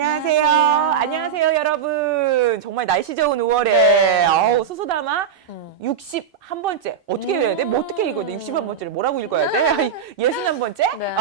안녕하세요. 안녕하세요, 여러분. 정말 날씨 좋은 5월에 네. 수소담아 61번째. 어떻게 해야 돼? 뭐 어떻게 읽어야 돼? 61번째를 뭐라고 읽어야 돼? 61번째? 네.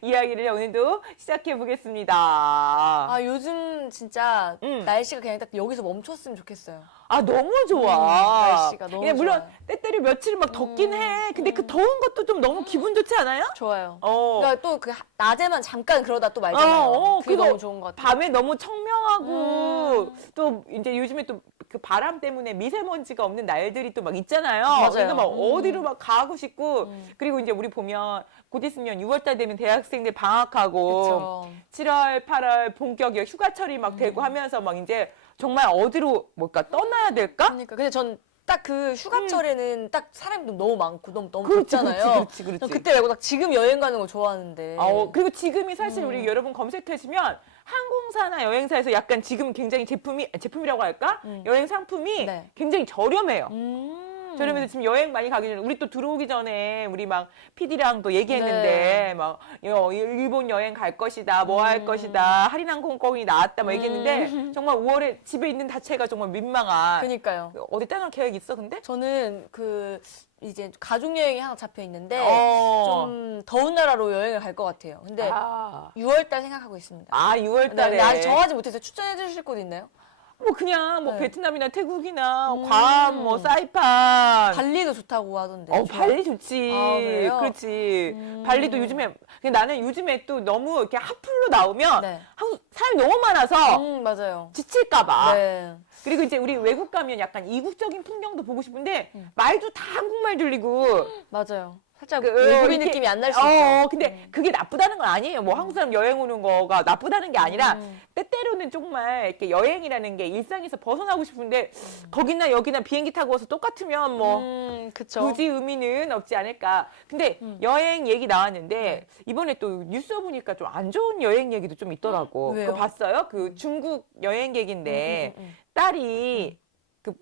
이야기를 오늘도 시작해 보겠습니다. 아, 요즘 진짜 음. 날씨가 그냥 딱 여기서 멈췄으면 좋겠어요. 아, 너무 좋아. 날씨가 너무 물론 좋아요. 때때로 며칠 막 덥긴 해. 근데 그 더운 것도 좀 너무 기분 좋지 않아요? 좋아요. 어. 그러니까 또 그 낮에만 잠깐 그러다 또 말잖아요. 그게 그거 너무 좋은 것 같아요. 밤에 너무 청명하고 또 이제 요즘에 또 그 바람 때문에 미세먼지가 없는 날들이 또 막 있잖아요. 맞아요. 그러니까 막 어디로 막 가고 싶고 그리고 이제 우리 보면 곧 있으면 6월달 되면 대학생들 방학하고 그쵸. 7월, 8월 본격 휴가철이 막 되고 하면서 막 이제 정말 어디로 뭘까 떠나야 될까? 그러니까 근데 전 딱 그 휴가철에는 딱 사람도 너무 많고 너무 그렇지, 덥잖아요. 그렇지. 전 그때 말고 딱 지금 여행 가는 거 좋아하는데. 그리고 지금이 사실 우리 여러분 검색하시면 항공사나 여행사에서 약간 지금 굉장히 제품이라고 할까? 여행 상품이 네. 굉장히 저렴해요. 음. 저렴해서 지금 여행 많이 가기 전에 우리 또 들어오기 전에 우리 막 PD랑 또 얘기했는데 네. 막 일본 여행 갈 것이다, 뭐 할 것이다, 할인 항공권이 나왔다, 뭐 얘기했는데 정말 5월에 집에 있는 자체가 정말 민망한. 그니까요. 어디 떠날 계획 있어, 근데? 저는 그 이제 가족 여행이 하나 잡혀 있는데 어. 좀 더운 나라로 여행을 갈 것 같아요. 근데 아, 6월달 생각하고 있습니다. 6월 네, 달에. 근데 아직 정하지 못해서 추천해 주실 곳 있나요? 뭐 그냥 뭐 네. 베트남이나 태국이나 괌, 뭐 사이판. 발리도 좋다고 하던데. 발리 좋지. 아, 그래요? 그렇지. 발리도 요즘에, 근데 나는 요즘에 또 너무 이렇게 핫플로 나오면 네. 한국 사람이 너무 많아서 맞아요. 지칠까봐. 네. 그리고 이제 우리 외국 가면 약간 이국적인 풍경도 보고 싶은데 말도 다 한국말 들리고. 맞아요. 살짝 그, 외국인 이렇게- 느낌이 안 날 수 있죠. 근데 그게 나쁘다는 건 아니에요. 뭐 한국 사람 여행 오는 거가 나쁘다는 게 아니라 때때로는 정말 이렇게 여행이라는 게 일상에서 벗어나고 싶은데 거기나 여기나 비행기 타고 와서 똑같으면 뭐 그쵸. 굳이 의미는 없지 않을까. 근데 여행 얘기 나왔는데 이번에 또 뉴스 보니까 좀 안 좋은 여행 얘기도 좀 있더라고. 왜요? 그거 봤어요? 그 중국 여행객인데 딸이 그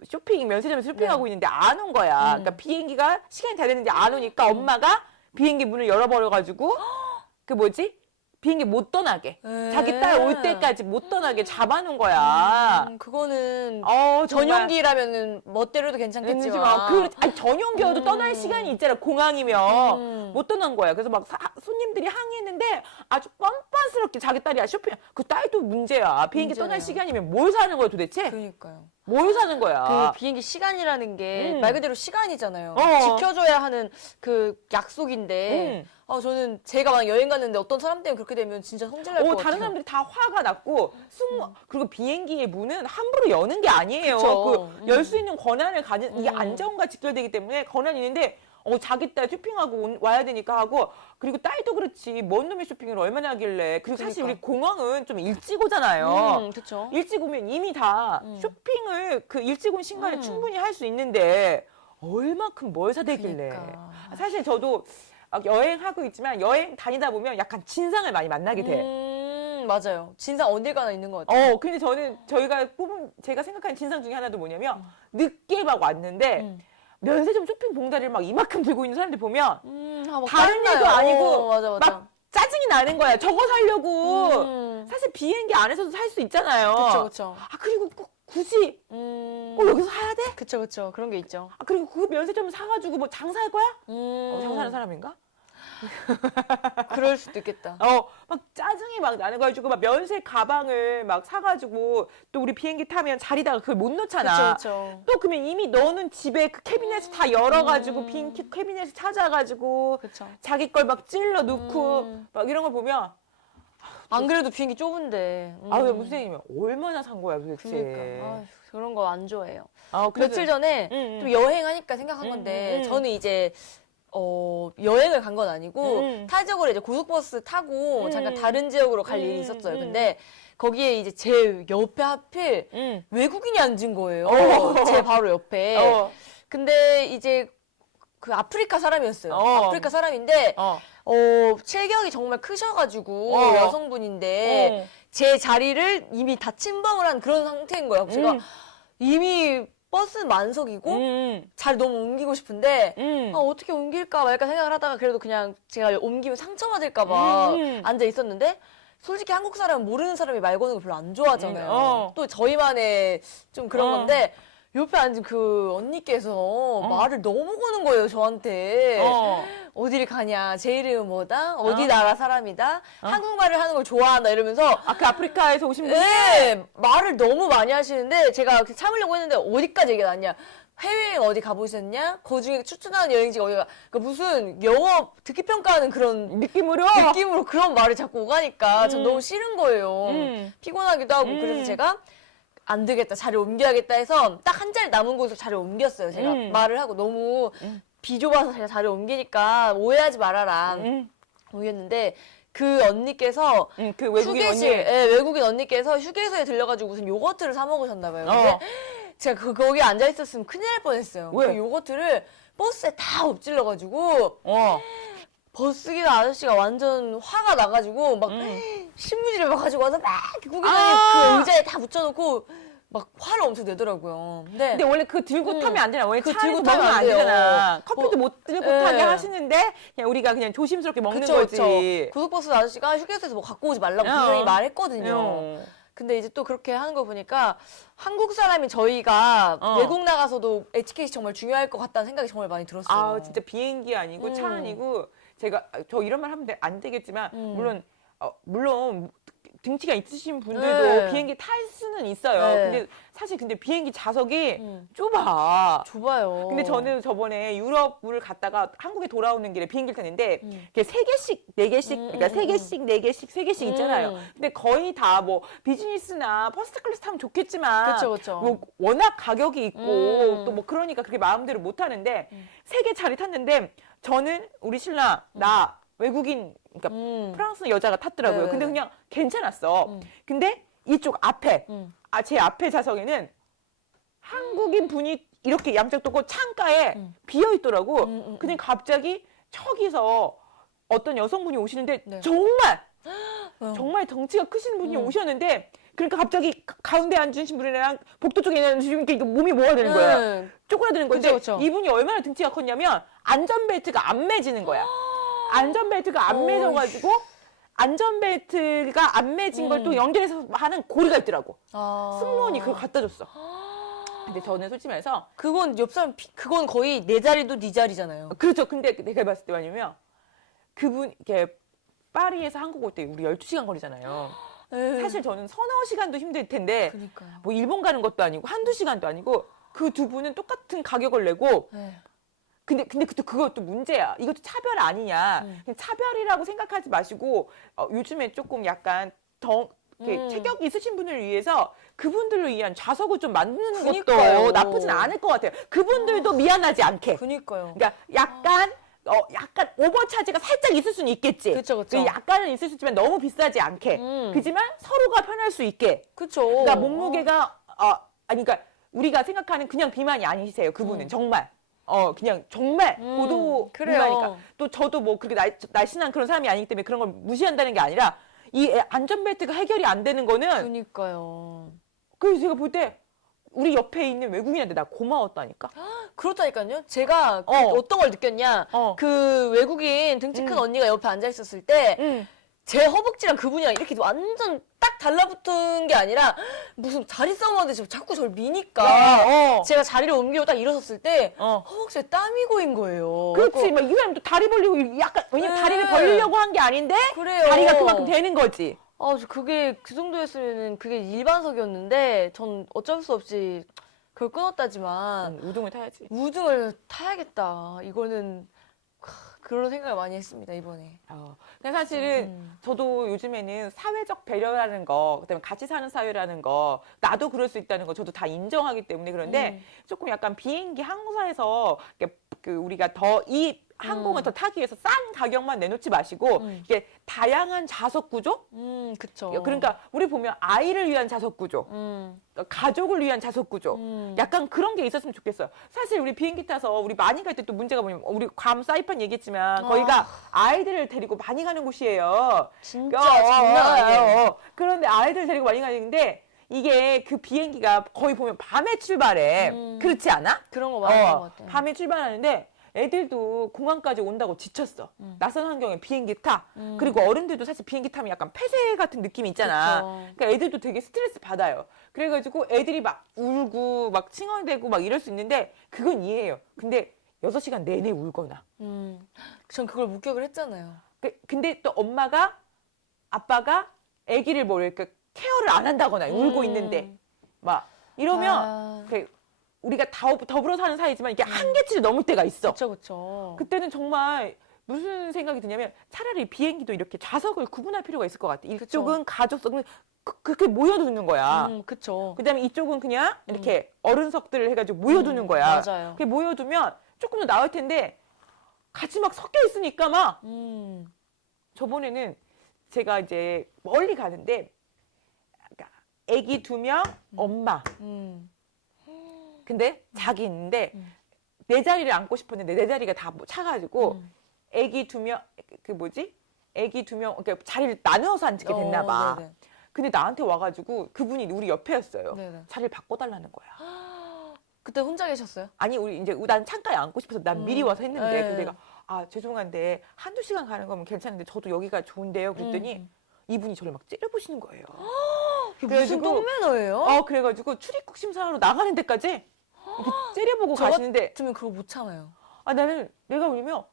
면세점에서 쇼핑하고 있는데 안 온 거야. 그러니까 비행기가 시간이 다 됐는데 안 오니까 엄마가 비행기 문을 열어버려가지고 그 뭐지? 비행기 못 떠나게. 자기 딸 올 때까지 못 떠나게 잡아놓은 거야. 그거는 정말. 전용기라면은 멋대로도 괜찮겠지만. 전용기여도 떠날 시간이 있잖아, 공항이면. 못 떠난 거야. 그래서 막 손님들이 항의했는데 아주 뻔뻔스럽게 자기 딸이 쇼핑. 그 딸도 문제야. 비행기 떠날 문제네요. 시간이면 뭘 사는 거야, 도대체? 그러니까요. 뭘 사는 거야? 그 비행기 시간이라는 게 말 그대로 시간이잖아요. 어. 지켜줘야 하는 그 약속인데, 저는 제가 만약 여행 갔는데 어떤 사람 때문에 그렇게 되면 진짜 성질날 것 같아요. 다른 사람들이 다 화가 났고, 그리고 비행기의 문은 함부로 여는 게 아니에요. 그쵸. 열 수 있는 권한을 가진, 이게 안전과 직결되기 때문에 권한이 있는데, 자기 딸 쇼핑하고 와야 되니까 하고, 그리고 딸도 그렇지, 뭔 놈의 쇼핑을 얼마나 하길래. 그리고 사실 우리 그러니까. 공항은 좀 일찍 오잖아요. 그쵸. 일찍 오면 이미 다 쇼핑을 그 일찍 온 신간에 충분히 할 수 있는데, 얼마큼 뭘 사대길래. 그러니까. 사실 저도 막 여행하고 있지만 여행 다니다 보면 약간 진상을 많이 만나게 돼. 맞아요. 진상 어딜 가나 있는 것 같아요. 근데 저는 제가 생각하는 진상 중에 하나도 뭐냐면 늦게 막 왔는데 면세점 쇼핑 봉다리를 막 이만큼 들고 있는 사람들 보면 다른 일도 아니고 맞아. 막 짜증이 나는 거야. 저거 사려고. 사실 비행기 안에서도 살 수 있잖아요. 그쵸. 그리고 꼭 굳이 여기서 사야 돼? 그쵸. 그런 게 있죠. 그리고 그 면세점 사가지고 뭐 장사할 거야? 장사하는 사람인가? 그럴 수도 있겠다. 막 짜증이 막 나는 거 가지고 막 면세 가방을 막 사가지고 또 우리 비행기 타면 자리다가 그걸 못 놓잖아. 그쵸. 또 그러면 이미 너는 집에 그 캐비넷을 다 열어가지고 비행기 캐비넷을 찾아가지고 그쵸. 자기 걸 막 찔러 넣고 막 이런 걸 보면 안 그래도 비행기 좁은데. 왜 무슨 얘기면 얼마나 산 거야 도대체. 그러니까. 아휴, 그런 거 안 좋아해요. 그래서- 며칠 전에 또 여행하니까 생각한 건데 저는 이제 여행을 간 건 아니고 타지역으로 이제 고속버스 타고 잠깐 다른 지역으로 갈 일이 있었어요. 근데 거기에 이제 제 옆에 하필 외국인이 앉은 거예요. 제 바로 옆에. 근데 이제 그 아프리카 사람이었어요. 아프리카 사람인데 체격이 정말 크셔가지고 여성분인데 제 자리를 이미 다 침범을 한 그런 상태인 거예요. 제가 이미 버스 만석이고 자리 너무 옮기고 싶은데 어떻게 옮길까 막 약간 생각을 하다가 그래도 그냥 제가 옮기면 상처받을까 봐 앉아 있었는데 솔직히 한국 사람은 모르는 사람이 말 거는 거 별로 안 좋아하잖아요. 어. 또 저희만의 좀 그런 어. 건데 옆에 앉은 그 언니께서 말을 너무 거는 거예요, 저한테. 어디를 가냐, 제 이름은 뭐다, 어디 나라 사람이다, 한국말을 하는 걸 좋아한다 이러면서 아, 그 아프리카에서 오신 분이? 네, 말을 너무 많이 하시는데 제가 참으려고 했는데 어디까지 얘기가 났냐. 해외여행 어디 가보셨냐? 그 중에 추천하는 여행지가 어디가? 그러니까 무슨 영어 듣기 평가하는 그런 느낌으로? 느낌으로 그런 말이 자꾸 오가니까 전 너무 싫은 거예요. 피곤하기도 하고 그래서 제가 안 되겠다, 자리 옮겨야겠다 해서 딱 한 자리 남은 곳으로 자리 옮겼어요. 제가 말을 하고 너무 비좁아서 제가 자리 옮기니까 오해하지 말아라. 옮겼는데 그 언니께서 그 외국인 언니. 예, 외국인 언니께서 휴게소에 들려가지고 무슨 요거트를 사 먹으셨나 봐요. 근데 제가 거기 앉아 있었으면 큰일 날 뻔했어요. 왜? 그 요거트를 버스에 다 엎질러가지고 버스기사 아저씨가 완전 화가 나가지고 막 신문지를 막 가지고 와서 막 이렇게 고기장에 그 의자에 다 붙여놓고 막 화를 엄청 내더라고요. 근데 원래 그 들고 타면 안 되나? 원래 그 차 안에서 들고 타면 먹으면 안 안 돼요. 되잖아. 커피도 못 들고 예. 타게 하시는데 그냥 우리가 그냥 조심스럽게 먹는 그쵸, 거지. 그쵸. 고속버스 아저씨가 휴게소에서 뭐 갖고 오지 말라고 분명히 말했거든요. 어. 근데 이제 또 그렇게 하는 거 보니까 한국 사람인 저희가 외국 나가서도 에티켓이 정말 중요할 것 같다는 생각이 정말 많이 들었어요. 아, 진짜 비행기 아니고 차 아니고 제가 저 이런 말 하면 안 되겠지만 물론 등치가 있으신 분들도 네. 비행기 탈 수는 있어요. 네. 근데 비행기 좌석이 좁아. 좁아요. 근데 저는 저번에 유럽을 갔다가 한국에 돌아오는 길에 비행기를 탔는데 이게 3개씩, 4개씩, 그러니까 3개씩, 4개씩, 3개씩 있잖아요. 근데 거의 다 뭐 비즈니스나 퍼스트 클래스 타면 좋겠지만 그쵸, 그쵸. 뭐 워낙 가격이 있고 또 뭐 그러니까 그렇게 마음대로 못 하는데 3개 자리 탔는데 저는 우리 신랑, 나 외국인 그러니까 프랑스 여자가 탔더라고요. 네. 근데 그냥 괜찮았어. 근데 이쪽 앞에 제 앞에 좌석에는 한국인 분이 이렇게 양쪽 두고 창가에 비어 있더라고. 근데 갑자기 저기서 어떤 여성분이 오시는데 네. 정말 덩치가 크신 분이 오셨는데 그러니까 갑자기 가운데 앉으신 분이랑 복도 쪽에 있는 분이 몸이 뭐가 되는 거야. 쪼그라드는 건데 그쵸. 이분이 얼마나 등치가 컸냐면 안전벨트가 안 매지는 거야. 안전벨트가 안 매져가지고 안전벨트가 안 매진 걸 또 연결해서 하는 고리가 있더라고. 승무원이 그걸 갖다 줬어. 근데 저는 솔직히 말해서 그건 옆 사람 그건 거의 내 자리도 네 자리잖아요. 그렇죠. 근데 내가 봤을 때 뭐냐면 그분 이렇게 파리에서 한국 올 때 우리 12시간 걸리잖아요. 사실 저는 서너 시간도 힘들 텐데 그러니까요. 뭐 일본 가는 것도 아니고 한두 시간도 아니고 그 두 분은 똑같은 가격을 내고 근데 그것도 문제야. 이것도 차별 아니냐. 그냥 차별이라고 생각하지 마시고 요즘에 조금 약간 이렇게 체격 있으신 분을 위해서 그분들을 위한 좌석을 좀 만드는 그니까요. 것도 나쁘진 않을 것 같아요. 그분들도 미안하지 않게. 그니까요. 그러니까 약간 오버차지가 살짝 있을 수는 있겠지. 그쵸. 그 약간은 있을 수 있지만 너무 비싸지 않게. 그지만 서로가 편할 수 있게. 그쵸. 그러니까 몸무게가 그러니까 우리가 생각하는 그냥 비만이 아니세요. 그분은 정말. 그냥 정말 고도 그래요. 비만이니까. 또 저도 뭐 그렇게 날씬한 그런 사람이 아니기 때문에 그런 걸 무시한다는 게 아니라 이 안전벨트가 해결이 안 되는 거는 그니까요. 그래서 제가 볼 때 우리 옆에 있는 외국인한테 나 고마웠다니까. 그렇다니까요. 제가 어떤 걸 느꼈냐. 그 외국인 등치 큰 언니가 옆에 앉아 있었을 때 제 허벅지랑 그분이랑 이렇게 완전 딱 달라붙은 게 아니라 무슨 자리 싸움하는데 자꾸 저를 미니까 제가 자리를 옮기고 딱 일어섰을 때 허벅지에 땀이 고인 거예요. 그렇지. 막 이 사람도 다리 벌리고 약간 왜냐면 네. 다리를 벌리려고 한 게 아닌데 그래요. 다리가 그만큼 되는 거지. 그게 그 정도였으면 그게 일반석이었는데 전 어쩔 수 없이 그걸 끊었다지만 우등을 타야지. 우등을 타야겠다. 이거는 그런 생각을 많이 했습니다, 이번에. 근데 사실은 저도 요즘에는 사회적 배려라는 거, 그다음에 같이 사는 사회라는 거, 나도 그럴 수 있다는 거 저도 다 인정하기 때문에 그런데 조금 약간 비행기 항공사에서 우리가 더 이 항공을 더 타기 위해서 싼 가격만 내놓지 마시고 이게 다양한 좌석 구조? 그쵸. 그러니까 우리 보면 아이를 위한 좌석 구조, 가족을 위한 좌석 구조, 약간 그런 게 있었으면 좋겠어요. 사실 우리 비행기 타서 우리 많이 갈 때 또 문제가 뭐냐면 우리 괌 사이판 얘기했지만 거기가 아이들을 데리고 많이 가는 곳이에요. 진짜 장난 아니에요. 그런데 아이들 데리고 많이 가는데 이게 그 비행기가 거의 보면 밤에 출발해. 그렇지 않아? 그런 거 많은 것 같아요. 밤에 출발하는데 애들도 공항까지 온다고 지쳤어. 낯선 환경에 비행기 타. 그리고 어른들도 사실 비행기 타면 약간 폐쇄 같은 느낌이 있잖아. 그쵸. 그러니까 애들도 되게 스트레스 받아요. 그래가지고 애들이 막 울고 막 칭얼대고 막 이럴 수 있는데 그건 이해해요. 근데 6시간 내내 울거나. 전 그걸 목격을 했잖아요. 근데 또 엄마가 아빠가 아기를 뭐 이렇게 케어를 안 한다거나 울고 있는데 막 이러면 우리가 더불어 사는 사이지만 이게 한계치를 넘을 때가 있어. 그쵸. 그때는 정말 무슨 생각이 드냐면 차라리 비행기도 이렇게 좌석을 구분할 필요가 있을 것 같아. 이쪽은 가족석은 그렇게 모여두는 거야. 그쵸. 그다음에 이쪽은 그냥 이렇게 어른석들을 해가지고 모여두는 거야. 맞아요. 그게 모여두면 조금 더 나을 텐데 같이 막 섞여 있으니까 막 저번에는 제가 이제 멀리 가는데 아기 2명, 엄마. 근데 자기 있는데 내 자리를 앉고 싶었는데 내 자리가 다 차가지고 아기 2명 아기 2명 그러니까 자리를 나누어서 앉게 됐나 봐. 네네. 근데 나한테 와가지고 그분이 우리 옆에였어요. 네네. 자리를 바꿔달라는 거야. 그때 혼자 계셨어요? 아니 우리 이제 난 창가에 앉고 싶어서 난 미리 와서 했는데 네. 그래서 내가 죄송한데 한두 시간 가는 거면 괜찮은데 저도 여기가 좋은데요. 그랬더니 이분이 저를 막 째려보시는 거예요. 무슨 똥매너예요? 그래가지고 출입국 심사하러 나가는 데까지 이렇게 째려보고 가시는데 같으면 그거 못 참아요. 나는 내가 울면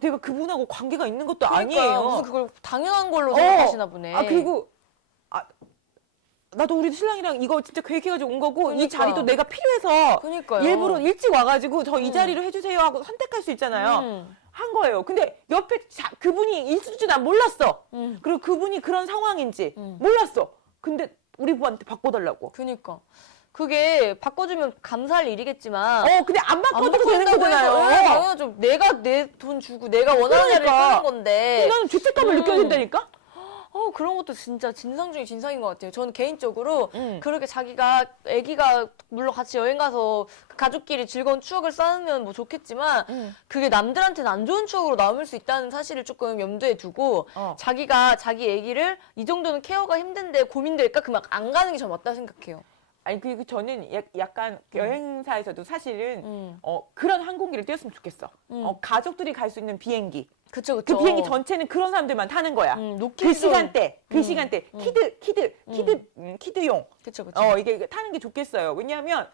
내가 그분하고 관계가 있는 것도 그러니까 아니에요. 무슨 그걸 당연한 걸로 생각하시나 보네. 그리고 나도 우리 신랑이랑 이거 진짜 계획해가지고 온 거고 이 그러니까. 자리도 내가 필요해서 그러니까요. 일부러 일찍 와가지고 저 이 자리로 해주세요 하고 선택할 수 있잖아요. 한 거예요. 근데 옆에 그분이 있을 줄 난 몰랐어. 그리고 그분이 그런 상황인지 몰랐어. 근데 우리 부한테 바꿔달라고. 그니까. 그게 바꿔주면 감사할 일이겠지만. 근데 안 바꿔줘도 되는 바꾼다고 거잖아요. 해서, 당연하죠. 내가 내 돈 주고 내가 원하는 자리를 그러니까. 끄는 건데. 나는 죄책감을 느껴야 된다니까? 그런 것도 진짜 진상 중에 진상인 것 같아요. 저는 개인적으로 음. 그렇게 자기가 아기가 물론 같이 여행 가서 가족끼리 즐거운 추억을 쌓으면 뭐 좋겠지만 그게 남들한테는 안 좋은 추억으로 남을 수 있다는 사실을 조금 염두에 두고 자기가 자기 아기를 이 정도는 케어가 힘든데 고민될까 그만 안 가는 게 저 맞다 생각해요. 아니 그리고 저는 약간 여행사에서도 사실은 그런 항공기를 띄웠으면 좋겠어. 가족들이 갈 수 있는 비행기. 그쵸. 그 비행기 전체는 그런 사람들만 타는 거야. 노키즈. 그 시간대 키드용. 그쵸. 이게 타는 게 좋겠어요. 왜냐하면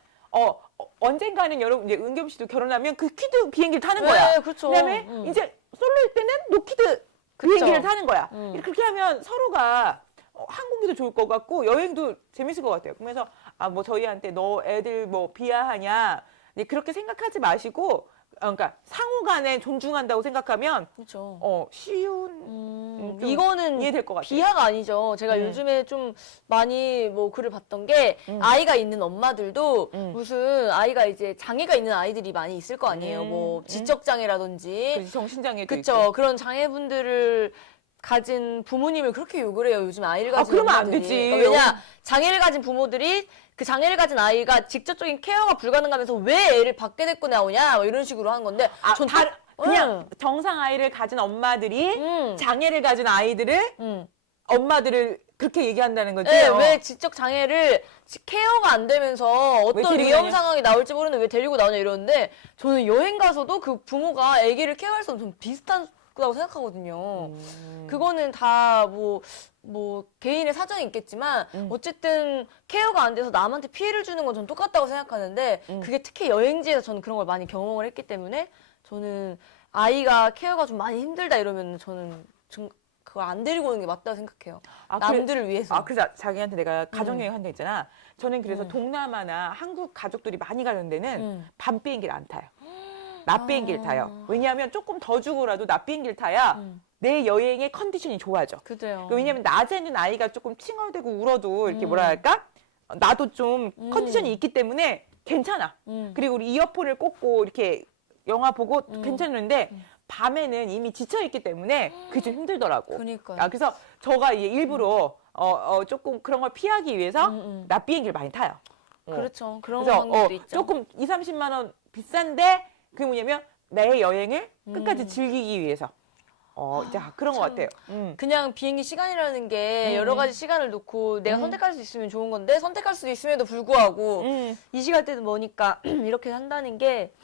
언젠가는 여러분 이제 은겸 씨도 결혼하면 그 키드 비행기를 타는 거야. 네, 그쵸. 그다음에 이제 솔로일 때는 노키드 비행기를 타는 거야. 그렇게 하면 서로가 항공기도 좋을 것 같고 여행도 재밌을 것 같아요. 그래서 뭐 저희한테 너 애들 뭐 비하하냐 그렇게 생각하지 마시고 그러니까 상호간에 존중한다고 생각하면 그렇죠. 쉬운 좀 이거는 이해될 것 같아요. 비하가 아니죠. 제가 요즘에 좀 많이 뭐 글을 봤던 게 아이가 있는 엄마들도 무슨 아이가 이제 장애가 있는 아이들이 많이 있을 거 아니에요. 뭐 지적 장애라든지 정신장애도 그렇죠. 그런 장애분들을 가진 부모님을 그렇게 욕을 해요. 요즘 아이를 가진 그러면 안 엄마들이. 되지. 그러니까 왜냐 장애를 가진 부모들이 그 장애를 가진 아이가 직접적인 케어가 불가능하면서 왜 애를 밖에 데리고 나오냐 뭐 이런 식으로 하는 건데 전 그냥 정상 아이를 가진 엄마들이 장애를 가진 아이들을 엄마들을 그렇게 얘기한다는 거죠. 네, 왜 지적 장애를 케어가 안 되면서 어떤 데리고 위험 다녀? 상황이 나올지 모르는데 왜 데리고 나오냐 이러는데 저는 여행 가서도 그 부모가 아기를 케어할 수 없는 좀 비슷한 거라고 생각하거든요. 그거는 다 뭐 개인의 사정이 있겠지만 어쨌든 케어가 안 돼서 남한테 피해를 주는 건 전 똑같다고 생각하는데 그게 특히 여행지에서 저는 그런 걸 많이 경험을 했기 때문에 저는 아이가 케어가 좀 많이 힘들다 이러면 저는 그걸 안 데리고 오는 게 맞다고 생각해요. 남들을 위해서. 그래서 자기한테 내가 가정여행 한 적 있잖아. 저는 그래서 동남아나 한국 가족들이 많이 가는 데는 밤 비행기를 안 타요. 낮 비행기를 타요. 왜냐하면 조금 더 주고라도 낮 비행기를 타야 내 여행의 컨디션이 좋아져. 그래요. 왜냐하면 낮에는 아이가 조금 칭얼대고 울어도 이렇게 뭐라 할까? 나도 좀 컨디션이 있기 때문에 괜찮아. 그리고 우리 이어폰을 꽂고 이렇게 영화 보고 괜찮은데 밤에는 이미 지쳐있기 때문에 그게 좀 힘들더라고. 그러니까요. 그래서 저가 이제 일부러 조금 그런 걸 피하기 위해서 낮 비행기를 많이 타요. 그렇죠. 그런 그래서 방법도 있죠. 조금 2, 30만 원 비싼데 그게 뭐냐면 내 여행을 끝까지 즐기기 위해서. 이제 그런 것 같아요. 그냥 비행기 시간이라는 게 여러 가지 시간을 놓고 내가 선택할 수 있으면 좋은 건데 선택할 수 있음에도 불구하고 이 시간대는 뭐니까 이렇게 한다는 게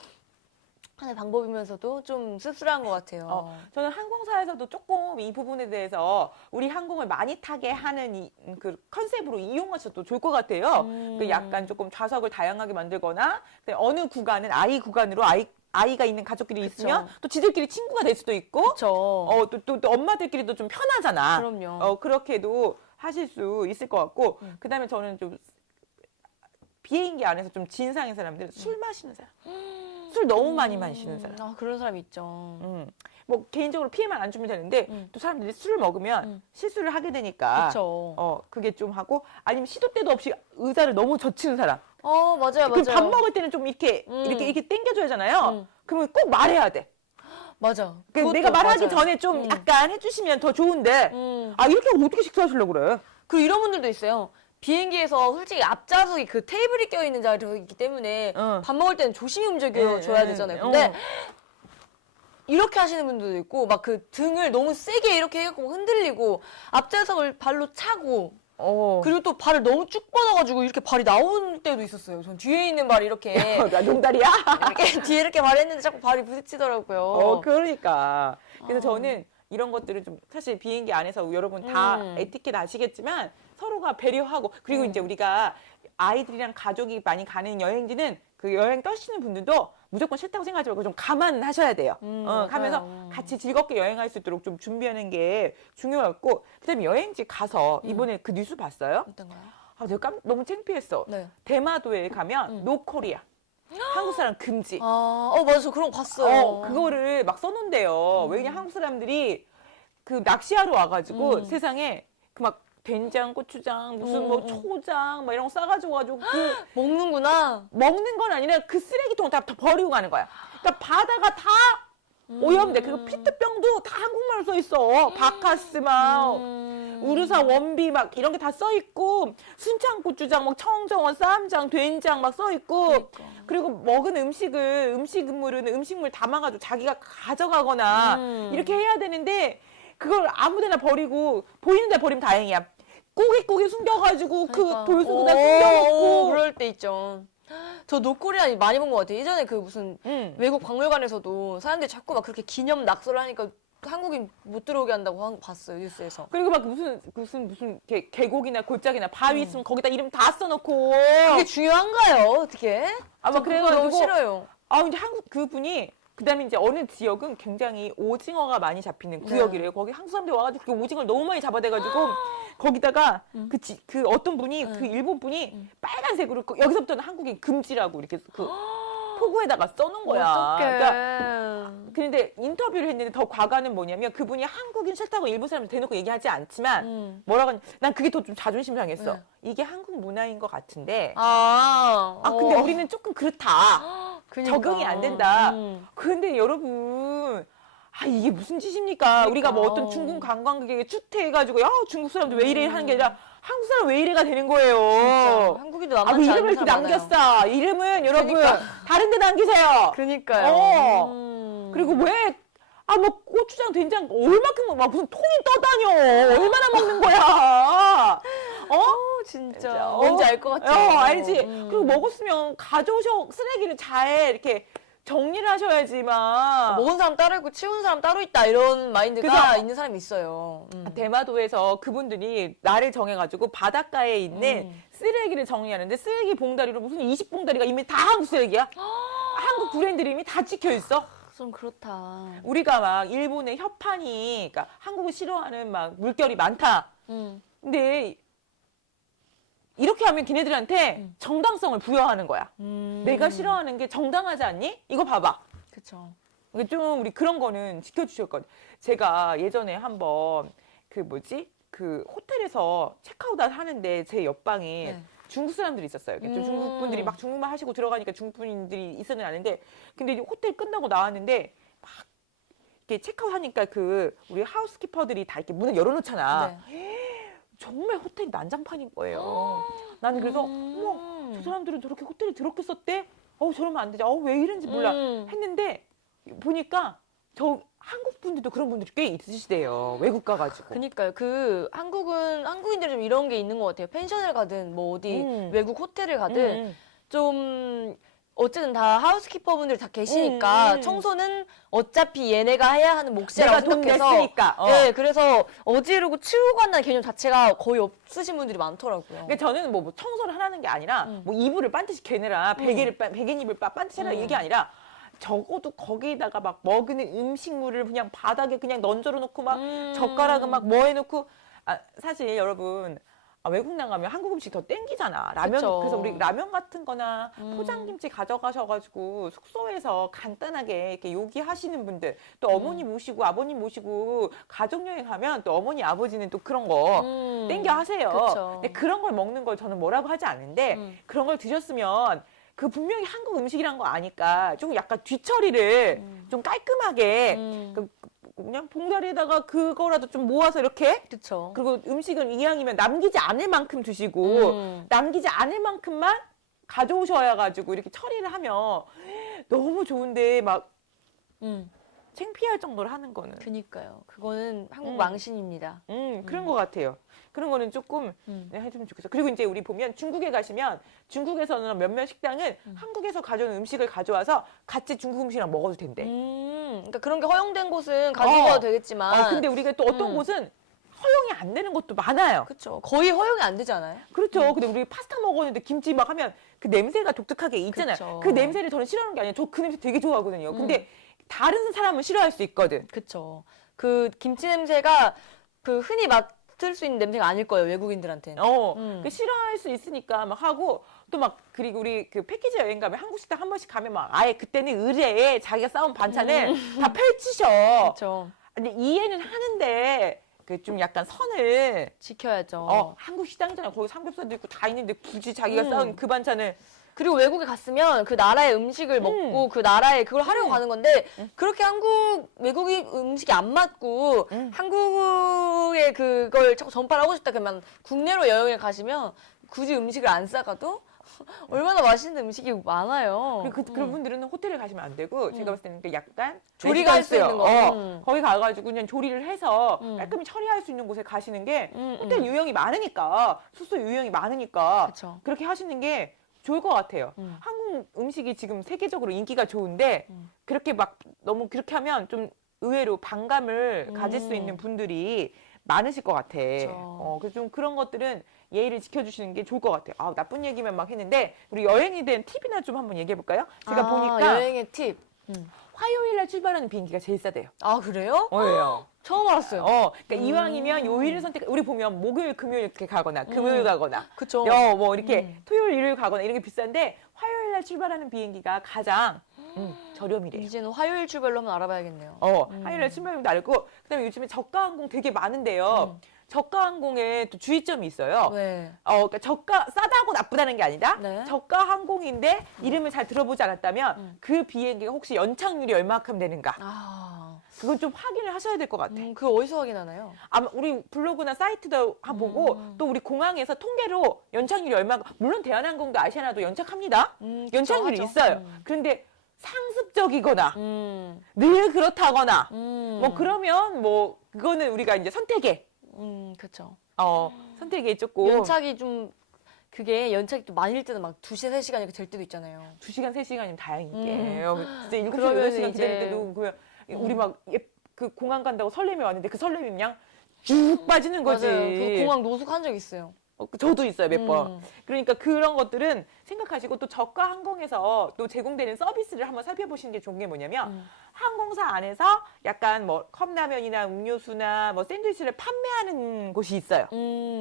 하나의 방법이면서도 좀 씁쓸한 것 같아요. 저는 항공사에서도 조금 이 부분에 대해서 우리 항공을 많이 타게 하는 그 컨셉으로 이용하셔도 좋을 것 같아요. 그 약간 조금 좌석을 다양하게 만들거나 어느 구간은 아이 구간으로 아이가 있는 가족끼리 있으면 또 지들끼리 친구가 될 수도 있고 그렇죠. 또 엄마들끼리도 좀 편하잖아. 그럼요. 그렇게도 하실 수 있을 것 같고 그다음에 저는 좀 비행기 안에서 좀 진상인 사람들 술 마시는 사람. 술 너무 많이 마시는 사람. 아, 그런 사람 있죠. 뭐 개인적으로 피해만 안 주면 되는데 또 사람들이 술을 먹으면 실수를 하게 되니까 그렇죠. 그게 좀 하고 아니면 시도 때도 없이 의자를 너무 젖히는 사람. 맞아요, 그 맞아요. 밥 먹을 때는 좀 이렇게 당겨줘야 하잖아요. 그러면 꼭 말해야 돼. 맞아. 그 그것도 내가 말하기 맞아요. 전에 좀 약간 해주시면 더 좋은데 이렇게 하고 어떻게 식사하시려고 그래? 그리고 이런 분들도 있어요. 비행기에서 솔직히 앞좌석이 그 테이블이 껴있는 자리이기 때문에 밥 먹을 때는 조심히 움직여줘야 되잖아요. 근데 이렇게 하시는 분들도 있고 막 그 등을 너무 세게 이렇게 해갖고 흔들리고 앞좌석을 발로 차고 그리고 또 발을 너무 쭉 뻗어가지고 이렇게 발이 나오는 때도 있었어요. 전 뒤에 있는 발이 이렇게 나 농다리야? 이렇게 뒤에 이렇게 발을 했는데 자꾸 발이 부딪히더라고요. 그러니까. 그래서 저는 이런 것들을 좀 사실 비행기 안에서 여러분 다 에티켓 아시겠지만 서로가 배려하고 그리고 이제 우리가 아이들이랑 가족이 많이 가는 여행지는 그 여행 떠시는 분들도 무조건 싫다고 생각하지 말고 좀 감안하셔야 돼요. 하면서 같이 즐겁게 여행할 수 있도록 좀 준비하는 게 중요하고 그다음에 여행지 가서 이번에 그 뉴스 봤어요? 어떤가요? 내가 너무 창피했어. 네. 대마도에 가면 노코리아. 한국 사람 금지. 맞아. 저 그런 거 봤어요. 그거를 막 써놓은대요. 왜냐 한국 사람들이 그 낚시하러 와가지고 세상에 그 막 된장, 고추장, 무슨 뭐 초장 막 이런 거 싸가지고 먹는구나. 먹는 건 아니라 그 쓰레기통 다 버리고 가는 거야. 그러니까 바다가 다 오염돼. 그리고 피트병도 다 한국말로 써 있어. 바카스 막 우르사 원비 막 이런 게 다 써 있고 순창 고추장 막 청정원 쌈장 된장 막 써 있고 그리고 먹은 음식물 담아가지고 자기가 가져가거나 이렇게 해야 되는데 그걸 아무데나 버리고 보이는 데 버리면 다행이야. 꼬깃꼬깃 숨겨가지고 그러니까. 그 돌속에다 숨겨놓고 그럴 때 있죠. 저 노코리아 많이 본 것 같아요. 예전에 그 무슨 외국 박물관에서도 사람들이 자꾸 막 그렇게 기념 낙서를 하니까 한국인 못 들어오게 한다고 한 거 봤어요, 뉴스에서. 그리고 막 무슨 계곡이나 골짜기나 바위 있으면 거기다 이름 다 써놓고 그게 중요한가요? 어떻게? 아마 그래가지고 너무 싫어요. 이제 한국 그분이 그다음에 이제 어느 지역은 굉장히 오징어가 많이 잡히는 구역이래요. 거기 한국 사람들이 와가지고 그 오징어를 너무 많이 잡아대가지고 거기다가 그 어떤 분이 그 일본 분이 빨간색으로 여기서부터는 한국인 금지라고 이렇게 그 포구에다가 써놓은 거야. 그러니까 그런데 인터뷰를 했는데 더 과가는 뭐냐면 그분이 한국인 싫다고 일본 사람들 대놓고 얘기하지 않지만 뭐라고 하냐. 난 그게 더 좀 자존심 상했어. 이게 한국 문화인 것 같은데 근데 우리는 조금 그렇다. 그러니까. 적응이 안 된다. 그런데 여러분 이게 무슨 짓입니까? 우리가 뭐 어떤 중국 관광객에 추태해가지고 중국 사람들 왜 이래 하는 게 아니라 한국 사람 왜 이래가 되는 거예요. 진짜. 한국인도 뭐 만만치 않은 이름을 이렇게 사람 많아요. 남겼어. 이름은 여러분 그러니까. 다른 데 남기세요. 그러니까요. 그리고 왜 뭐 고추장 된장 얼마큼 막 무슨 통이 떠다녀. 얼마나 먹는 거야. 진짜. 뭔지 알 것 같아요. 알지. 그리고 먹었으면 쓰레기를 잘 이렇게 정리를 하셔야지만. 먹은 사람 따로 있고 치우는 사람 따로 있다 이런 마인드가 그래서 있는 사람이 있어요. 대마도에서 그분들이 날을 정해가지고 바닷가에 있는 쓰레기를 정리하는데 쓰레기 봉다리로 무슨 20봉다리가 이미 다 한국 쓰레기야? 한국 브랜드 이름이 다 찍혀 있어. 좀 그렇다. 우리가 막 일본의 협판이, 그러니까 한국을 싫어하는 막 물결이 많다. 근데 이렇게 하면 걔네들한테 정당성을 부여하는 거야. 내가 싫어하는 게 정당하지 않니? 이거 봐봐. 그쵸. 좀 우리 그런 거는 지켜주셨거든. 제가 예전에 한번 그 호텔에서 체크아웃 하는데 제 옆방에 중국 사람들이 있었어요. 중국 분들이 막 중국말 하시고 들어가니까 중국 분들이 있었는 아는데 근데 이제 호텔 끝나고 나왔는데 막 이렇게 체크아웃 하니까 우리 하우스키퍼들이 다 이렇게 문을 열어놓잖아. 정말 호텔이 난장판인 거예요. 나는 그래서 어머 저 사람들은 저렇게 호텔에 더럽게 썼대? 저러면 안 되지. 왜 이런지 몰라. 했는데 보니까 한국 분들도 그런 분들이 꽤 있으시대요. 외국 가가지고. 그니까요. 한국인들은 좀 이런 게 있는 것 같아요. 펜션을 가든 뭐 어디 외국 호텔을 가든 좀 어쨌든 다 하우스키퍼분들 다 계시니까 청소는 어차피 얘네가 해야 하는 내가 몫이라고 돈 생각해서 냈으니까. 네, 그래서 어지르고 치우고 간다는 개념 자체가 거의 없으신 분들이 많더라고요. 그러니까 저는 뭐 청소를 하라는 게 아니라 뭐 이불을 반드시 개느라 베개니를 반드시 해라 이게 아니라 적어도 거기에다가 막 먹는 음식물을 그냥 바닥에 그냥 넌저러 놓고 막 젓가락을 막 뭐 해놓고 사실 여러분 외국 나가면 한국 음식 더 땡기잖아. 라면 그쵸. 그래서 우리 라면 같은 거나 포장김치 가져가셔가지고 숙소에서 간단하게 이렇게 요기하시는 분들 또 어머니 모시고 아버님 모시고 가족여행 하면 또 어머니 아버지는 또 그런 거 땡겨 하세요. 그쵸. 근데 그런 걸 먹는 걸 저는 뭐라고 하지 않는데 그런 걸 드셨으면 그 분명히 한국 음식이란 거 아니까 좀 약간 뒤처리를 좀 깔끔하게 그냥 봉다리에다가 그거라도 좀 모아서 이렇게 그쵸. 그리고 음식은 이왕이면 남기지 않을 만큼 드시고 남기지 않을 만큼만 가져오셔야 가지고 이렇게 처리를 하면 너무 좋은데 막 창피할 정도로 하는 거는 그니까요. 그거는 한국 망신입니다. 그런 것 같아요. 그런 거는 조금 해주면 좋겠어. 그리고 이제 우리 보면 중국에 가시면 중국에서는 몇몇 식당은 한국에서 가져온 음식을 가져와서 같이 중국 음식이랑 먹어도 된대. 그러니까 그런 게 허용된 곳은 가져가도 되겠지만. 근데 우리가 또 어떤 곳은 허용이 안 되는 것도 많아요. 그렇죠. 거의 허용이 안 되잖아요. 그렇죠. 근데 우리 파스타 먹었는데 김치 막 하면 그 냄새가 독특하게 있잖아요. 그쵸. 그 냄새를 저는 싫어하는 게 아니에요. 저 그 냄새 되게 좋아하거든요. 근데 다른 사람은 싫어할 수 있거든. 그렇죠. 그 김치 냄새가 그 흔히 맡을 수 있는 냄새가 아닐 거예요. 외국인들한테는. 그 싫어할 수 있으니까 막 하고 또 막 그리고 우리 그 패키지 여행 가면 한국 식당 한 번씩 가면 막 아예 그때는 의뢰에 자기가 싸운 반찬을 다 펼치셔. 그렇죠. 근데 이해는 하는데 그 좀 약간 선을 지켜야죠. 한국 식당이잖아. 거기 삼겹살도 있고 다 있는데 굳이 자기가 싸운 그 반찬을 그리고 외국에 갔으면 그 나라의 음식을 먹고 그 나라에 그걸 하려고 가는 건데 그렇게 외국인 음식이 안 맞고 한국에 그걸 자꾸 전파를 하고 싶다 그러면 국내로 여행을 가시면 굳이 음식을 안 싸가도 얼마나 맛있는 음식이 많아요. 그리고 그런 분들은 호텔에 가시면 안 되고 제가 봤을 때는 그 약간 조리가 할 수 있는 거. 거기 가가지고 그냥 조리를 해서 깔끔히 처리할 수 있는 곳에 가시는 게 호텔 유형이 많으니까 숙소 유형이 많으니까 그쵸. 그렇게 하시는 게 좋을 것 같아요. 한국 음식이 지금 세계적으로 인기가 좋은데 그렇게 막 너무 그렇게 하면 좀 의외로 반감을 가질 수 있는 분들이 많으실 것 같아. 그래서 좀 그런 것들은 예의를 지켜주시는 게 좋을 것 같아요. 나쁜 얘기만 막 했는데 우리 여행에 대한 팁이나 좀 한번 얘기해 볼까요? 제가 보니까 여행의 팁. 화요일 날 출발하는 비행기가 제일 싸대요. 아 그래요? 예요. 처음 알았어요. 그러니까 이왕이면 요일을 우리 보면 목요일, 금요일 이렇게 가거나 금요일 가거나 그쵸. 뭐 이렇게 토요일, 일요일 가거나 이런 게 비싼데 화요일 날 출발하는 비행기가 가장 저렴이래요. 이제는 화요일 출발로 한번 알아봐야겠네요. 화요일 날 출발도 알고 그다음에 요즘에 저가 항공 되게 많은데요. 저가 항공에 또 주의점이 있어요. 네. 그러니까 싸다고 나쁘다는 게 아니다. 네. 저가 항공인데 이름을 잘 들어보지 않았다면 그 비행기가 혹시 연착률이 얼마큼 되는가? 그건 좀 확인을 하셔야 될 것 같아. 그거 어디서 확인하나요? 아마 우리 블로그나 사이트도 보고 또 우리 공항에서 통계로 연착률이 얼마가 물론 대한항공도 아시아나도 연착합니다. 연착률이 하죠. 있어요. 그런데 상습적이거나 늘 그렇다거나 뭐 그러면 뭐 그거는 우리가 이제 선택에 그렇죠. 선택에 조금 연착이 좀 그게 연착이 좀 많을 때는 막 2시, 3시간 이렇게 될 때도 있잖아요. 2시간, 3시간이면 다행이게. 진짜 7시간, 그러면 8시간 기다릴 때도 그러면 우리 막 그 공항 간다고 설렘이 왔는데 그 설렘이 그냥 쭉 빠지는 거지. 맞아요. 그 공항 노숙한 적 있어요. 저도 있어요, 몇 번. 그러니까 그런 것들은 생각하시고 또 저가 항공에서 또 제공되는 서비스를 한번 살펴보시는 게 좋은 게 뭐냐면 항공사 안에서 약간 뭐 컵라면이나 음료수나 뭐 샌드위치를 판매하는 곳이 있어요.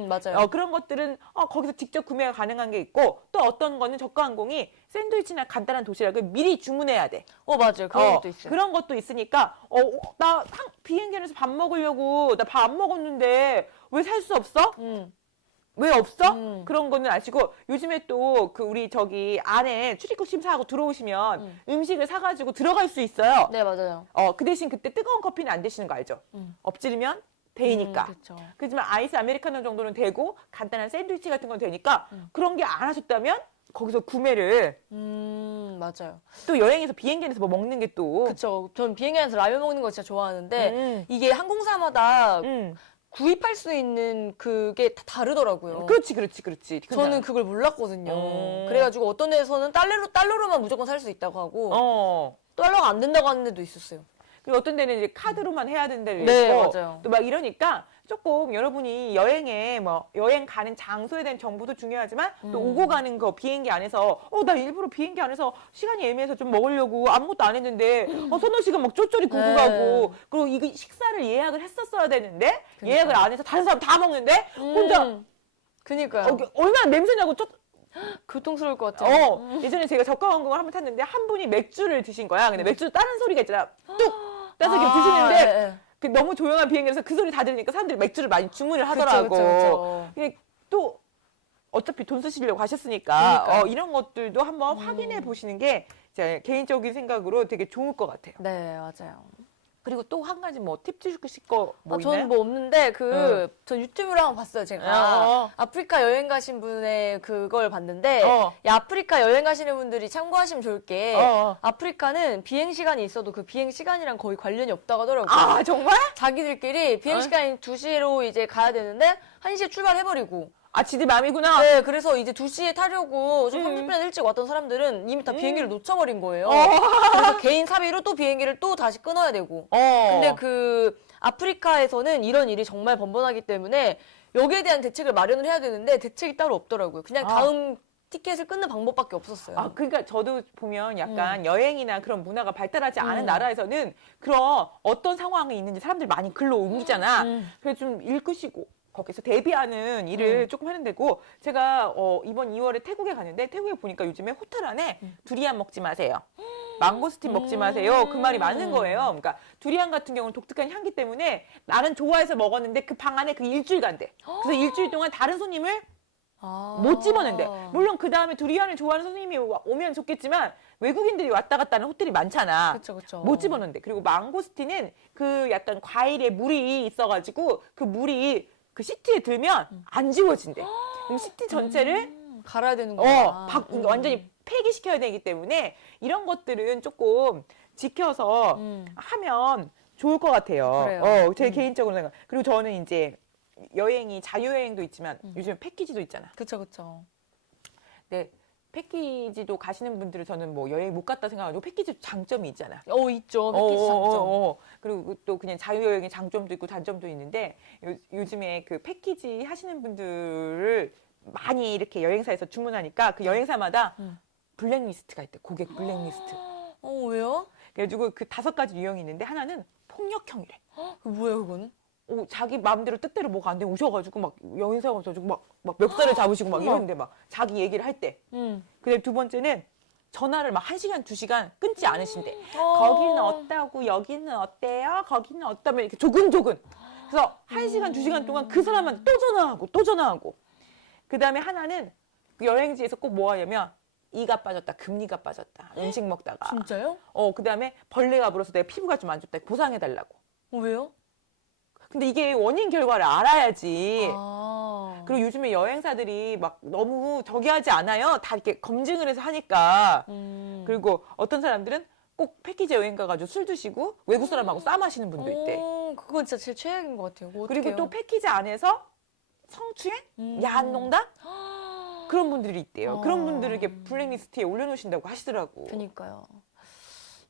맞아요. 그런 것들은 거기서 직접 구매가 가능한 게 있고 또 어떤 거는 저가 항공이 샌드위치나 간단한 도시락을 미리 주문해야 돼. 맞아요. 그런 것도 있어요. 그런 것도 있으니까 나 비행기 안에서 밥 먹으려고 나 밥 안 먹었는데 왜 살 수 없어? 왜 없어? 그런 거는 아시고 요즘에 또 그 우리 저기 안에 출입국 심사하고 들어오시면 음식을 사가지고 들어갈 수 있어요. 네, 맞아요. 그 대신 그때 뜨거운 커피는 안 드시는 거 알죠? 엎지르면 데이니까. 그렇죠. 그렇지만 아이스 아메리카노 정도는 되고 간단한 샌드위치 같은 건 되니까 그런 게 안 하셨다면 거기서 구매를 맞아요. 또 여행에서 비행기 안에서 뭐 먹는 게 또 그렇죠. 전 비행기 안에서 라면 먹는 거 진짜 좋아하는데 이게 항공사마다 구입할 수 있는 그게 다 다르더라고요. 그렇지. 저는 그걸 몰랐거든요. 그래가지고 어떤 데에서는 달러로만 무조건 살 수 있다고 하고 달러가 안 된다고 하는 데도 있었어요. 그리고 어떤 데는 이제 카드로만 해야 된다 이랬고 네, 맞아요. 또 막 이러니까 조금 여러분이 여행에 뭐 여행 가는 장소에 대한 정보도 중요하지만 또 오고 가는 거 비행기 안에서 나 일부러 비행기 안에서 시간이 애매해서 좀 먹으려고 아무것도 안 했는데 서너 시간 막 쫄쫄이 굴고 네. 가고 그리고 이거 식사를 예약을 했었어야 되는데 예약을 안 해서 다른 사람 다 먹는데 혼자 그니까요. 얼마나 냄새나고 교통스러울 것 같아요. 예전에 제가 저가 항공을 한번 탔는데 한 분이 맥주를 드신 거야. 근데 맥주 다른 소리가 있잖아. 뚝! 따서 이렇게 드시는데 네. 그 너무 조용한 비행기에서 그 소리 다 들으니까 사람들이 맥주를 많이 주문을 하더라고. 그쵸. 근데 또 어차피 돈 쓰시려고 하셨으니까 그러니까요. 이런 것들도 한번 확인해 보시는 게 제 개인적인 생각으로 되게 좋을 것 같아요. 네, 맞아요. 그리고 또 한 가지 뭐 팁 주실 거 뭐 있나요? 저는 뭐 없는데 전 유튜브로 한번 봤어요, 제가. 아프리카 여행 가신 분의 그걸 봤는데 이 아프리카 여행 가시는 분들이 참고하시면 좋을 게 아프리카는 비행 시간이 있어도 그 비행 시간이랑 거의 관련이 없다고 하더라고요. 아, 정말? 자기들끼리 비행 시간이 2시로 이제 가야 되는데 1시에 출발해버리고 지들 맘이구나. 네, 그래서 이제 2시에 타려고 좀 30분이나 일찍 왔던 사람들은 이미 다 비행기를 놓쳐버린 거예요. 그래서 개인 사비로 또 비행기를 또 다시 끊어야 되고. 근데 그 아프리카에서는 이런 일이 정말 번번하기 때문에 여기에 대한 대책을 마련을 해야 되는데 대책이 따로 없더라고요. 그냥 다음 티켓을 끊는 방법밖에 없었어요. 그러니까 저도 보면 약간 여행이나 그런 문화가 발달하지 않은 나라에서는 그런 어떤 상황이 있는지 사람들이 많이 글로 옮기잖아. 그래서 좀 읽으시고 거기서 대비하는 일을 조금 하는 데고 제가 이번 2월에 태국에 갔는데 태국에 보니까 요즘에 호텔 안에 두리안 먹지 마세요. 망고스틴 먹지 마세요. 그 말이 맞는 거예요. 그러니까 두리안 같은 경우는 독특한 향기 때문에 나는 좋아해서 먹었는데 그 방 안에 그 일주일 간대. 그래서 일주일 동안 다른 손님을 못 집어낸대. 물론 그 다음에 두리안을 좋아하는 손님이 오면 좋겠지만 외국인들이 왔다 갔다 하는 호텔이 많잖아. 그쵸. 못 집어넣는데. 그리고 망고스틴은 그 약간 과일에 물이 있어가지고 그 물이 그 시트에 들면 안 지워진대. 그럼 시트 전체를 갈아야 되는구나. 완전히 폐기시켜야 되기 때문에 이런 것들은 조금 지켜서 하면 좋을 것 같아요. 그래요. 제 개인적으로 생각. 그리고 저는 이제 여행이 자유여행도 있지만 요즘 패키지도 있잖아. 그쵸. 네, 패키지도 가시는 분들은 저는 뭐 여행 못 갔다 생각하고 패키지 장점이 있잖아. 있죠. 패키지 장점. 그리고 또 그냥 자유여행의 장점도 있고 단점도 있는데 요즘에 그 패키지 하시는 분들을 많이 이렇게 여행사에서 주문하니까 그 여행사마다 블랙리스트가 있대. 고객 블랙리스트. 왜요? 그래가지고 그 5가지 유형이 있는데 하나는 폭력형이래. 그 뭐예요, 그거는? 자기 마음대로 뜻대로 뭐가 안 돼 오셔가지고 막 여행사 가가지고 막 멱살을 잡으시고 막 이러는데 막 자기 얘기를 할 때. 그다음에 2번째는 전화를 막 1시간, 2시간 끊지 않으신대. 거기는 어떠고 여기는 어때요? 거기는 어떠면 이렇게 조근조근. 그래서 1시간, 2시간 동안 그 사람한테 또 전화하고. 그다음에 하나는 그 여행지에서 꼭 뭐 하냐면 이가 빠졌다, 금리가 빠졌다, 음식 먹다가. 진짜요? 그다음에 벌레가 물어서 내가 피부가 좀 안 좋다, 보상해달라고. 왜요? 근데 이게 원인 결과를 알아야지. 아. 그리고 요즘에 여행사들이 막 너무 저기 하지 않아요. 다 이렇게 검증을 해서 하니까. 그리고 어떤 사람들은 꼭 패키지 여행 가가지고 술 드시고 외국 사람하고 싸 마시는 분도 있대. 그건 진짜 제일 최악인 것 같아요. 그거 그리고 어떡해요? 또 패키지 안에서 성추행? 야한 농담? 그런 분들이 있대요. 그런 분들을 이렇게 블랙리스트에 올려놓으신다고 하시더라고. 그러니까요.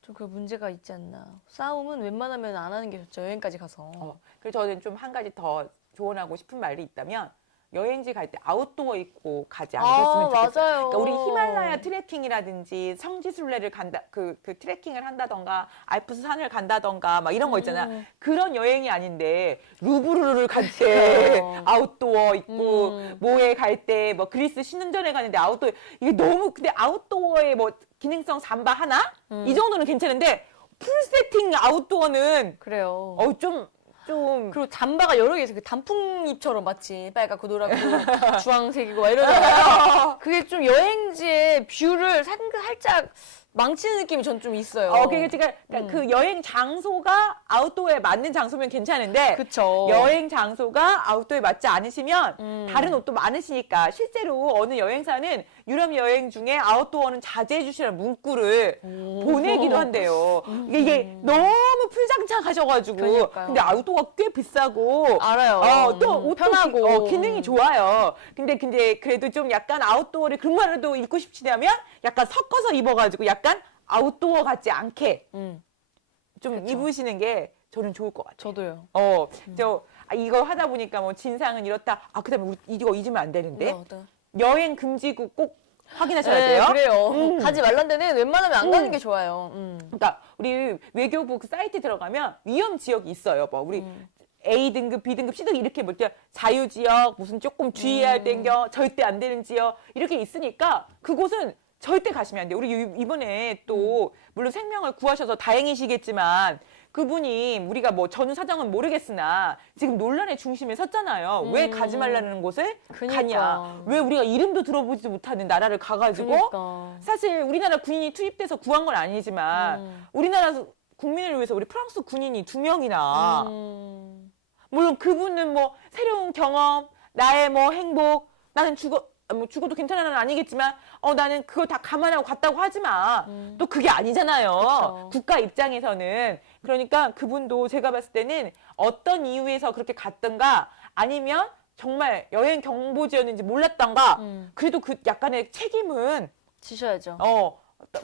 좀 그 문제가 있지 않나. 싸움은 웬만하면 안 하는 게 좋죠. 여행까지 가서. 그래서 저는 좀 한 가지 더 조언하고 싶은 말이 있다면 여행지 갈 때 아웃도어 입고 가지 않으셨으면 좋겠어요. 맞아요. 그러니까 우리 히말라야 트레킹이라든지 성지순례를 간다, 그 트레킹을 한다던가 알프스 산을 간다던가 막 이런 거 있잖아. 그런 여행이 아닌데 루브르를 갈 때 아웃도어 입고 뭐에 갈 때 뭐 그리스 신전에 가는데 아웃도어 이게 너무 근데 아웃도어에 뭐 기능성 잠바 하나 이 정도는 괜찮은데 풀 세팅 아웃도어는 그래요. 좀 그리고 잠바가 여러 개 있어요. 그 단풍잎처럼 마치 빨갛고 노랗고 주황색이고 막 이러잖아요. 그게 좀 여행지의 뷰를 살짝 망치는 느낌이 전 좀 있어요. 그러니까 그 여행 장소가 아웃도어에 맞는 장소면 괜찮은데 그쵸. 여행 장소가 아웃도어에 맞지 않으시면 다른 옷도 많으시니까 실제로 어느 여행사는 유럽 여행 중에 아웃도어는 자제해 주시라는 문구를 보내기도 한대요. 이게 너무 풀장착하셔가지고 그러니까요. 근데 아웃도어가 꽤 비싸고 알아요. 또 옷도 편하고 기능이 좋아요. 근데 그래도 좀 약간 아웃도어를 그만해도 입고 싶으시다면 약간 섞어서 입어가지고 약간 아웃도어 같지 않게 좀 그쵸. 입으시는 게 저는 좋을 것 같아요. 저도요. 이거 하다 보니까 뭐 진상은 이렇다. 그다음에 이거 잊으면 안 되는데 네. 여행 금지구 꼭 확인하셔야 네, 돼요. 그래요. 가지 말란 데는 웬만하면 안 가는 게 좋아요. 그러니까 우리 외교부 그 사이트 들어가면 위험 지역이 있어요. 뭐 우리 A 등급, B 등급, C 등급 이렇게 볼 때 자유 지역, 무슨 조금 주의해야 할 땡겨, 절대 안 되는 지역 이렇게 있으니까 그곳은 절대 가시면 안 돼요. 우리 이번에 또 물론 생명을 구하셔서 다행이시겠지만 그분이 우리가 뭐 전후 사정은 모르겠으나 지금 논란의 중심에 섰잖아요. 왜 가지 말라는 곳을 그니까. 가냐? 왜 우리가 이름도 들어보지도 못하는 나라를 가가지고 그러니까. 사실 우리나라 군인이 투입돼서 구한 건 아니지만 우리나라 국민을 위해서 우리 프랑스 군인이 2명이나 물론 그분은 뭐 새로운 경험, 나의 뭐 행복, 나는 죽어도 괜찮아는 아니겠지만 나는 그거 다 감안하고 갔다고 하지만 또 그게 아니잖아요. 그쵸. 국가 입장에서는. 그러니까 그분도 제가 봤을 때는 어떤 이유에서 그렇게 갔던가 아니면 정말 여행 경보지였는지 몰랐던가 그래도 그 약간의 책임은 지셔야죠.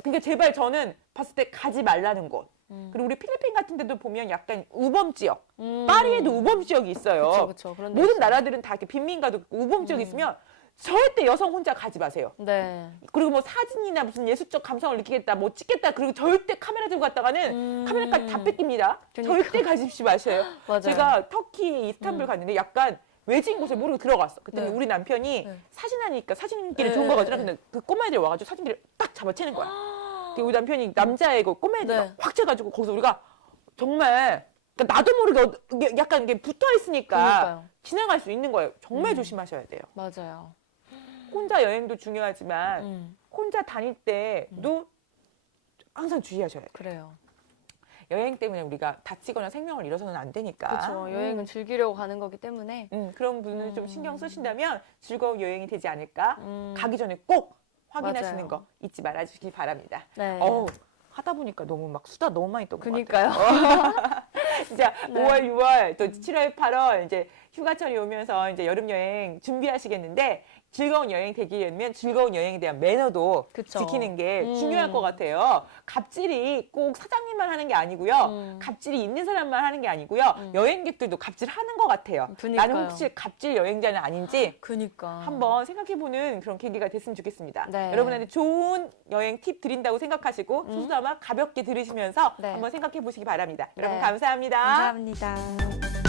그러니까 제발 저는 봤을 때 가지 말라는 곳. 그리고 우리 필리핀 같은 데도 보면 약간 우범 지역. 파리에도 우범 지역이 있어요. 그쵸. 그런 데 모든 있어요. 나라들은 다 이렇게 빈민가도 있고 우범 지역이 있으면 절대 여성 혼자 가지 마세요. 네. 그리고 뭐 사진이나 무슨 예술적 감성을 느끼겠다, 뭐 찍겠다, 그리고 절대 카메라 들고 갔다가는 카메라까지 다 뺏깁니다. 그러니까. 절대 가십시오 마세요. 맞아요. 제가 터키 이스탄불 갔는데 약간 외진 곳에 모르고 들어갔어. 그랬더니 네. 우리 남편이 네. 사진하니까 사진기를 네, 좋은 거 가지고 네, 근데 그 꼬마애들이 와가지고 사진기를 딱 잡아채는 거야. 우리 남편이 남자애고 꼬마애들 네. 확 채가지고 거기서 우리가 정말 그러니까 나도 모르게 약간 이게 붙어 있으니까 그러니까요. 지나갈 수 있는 거예요. 정말 조심하셔야 돼요. 맞아요. 혼자 여행도 중요하지만 혼자 다닐 때도 항상 주의하셔야 돼요. 그래요. 여행 때문에 우리가 다치거나 생명을 잃어서는 안 되니까. 그렇죠. 여행은 즐기려고 가는 거기 때문에. 그런 부분을 좀 신경 쓰신다면 즐거운 여행이 되지 않을까. 가기 전에 꼭 확인하시는 맞아요. 거 잊지 말아주시기 바랍니다. 네. 하다 보니까 너무 막 수다 너무 많이 떴것 그니까요. 같아요. 진짜 네. 5월, 6월 또 7월, 8월 이제 휴가철이 오면서 이제 여름 여행 준비하시겠는데 즐거운 여행 되기려면 즐거운 여행에 대한 매너도 그쵸. 지키는 게 중요할 것 같아요. 갑질이 꼭 사장님만 하는 게 아니고요. 갑질이 있는 사람만 하는 게 아니고요. 여행객들도 갑질하는 것 같아요. 그니까요. 나는 혹시 갑질 여행자는 아닌지 그니까. 한번 생각해보는 그런 계기가 됐으면 좋겠습니다. 네. 여러분한테 좋은 여행 팁 드린다고 생각하시고 소소하마 가볍게 들으시면서 네. 한번 생각해보시기 바랍니다. 여러분 네. 감사합니다. 감사합니다.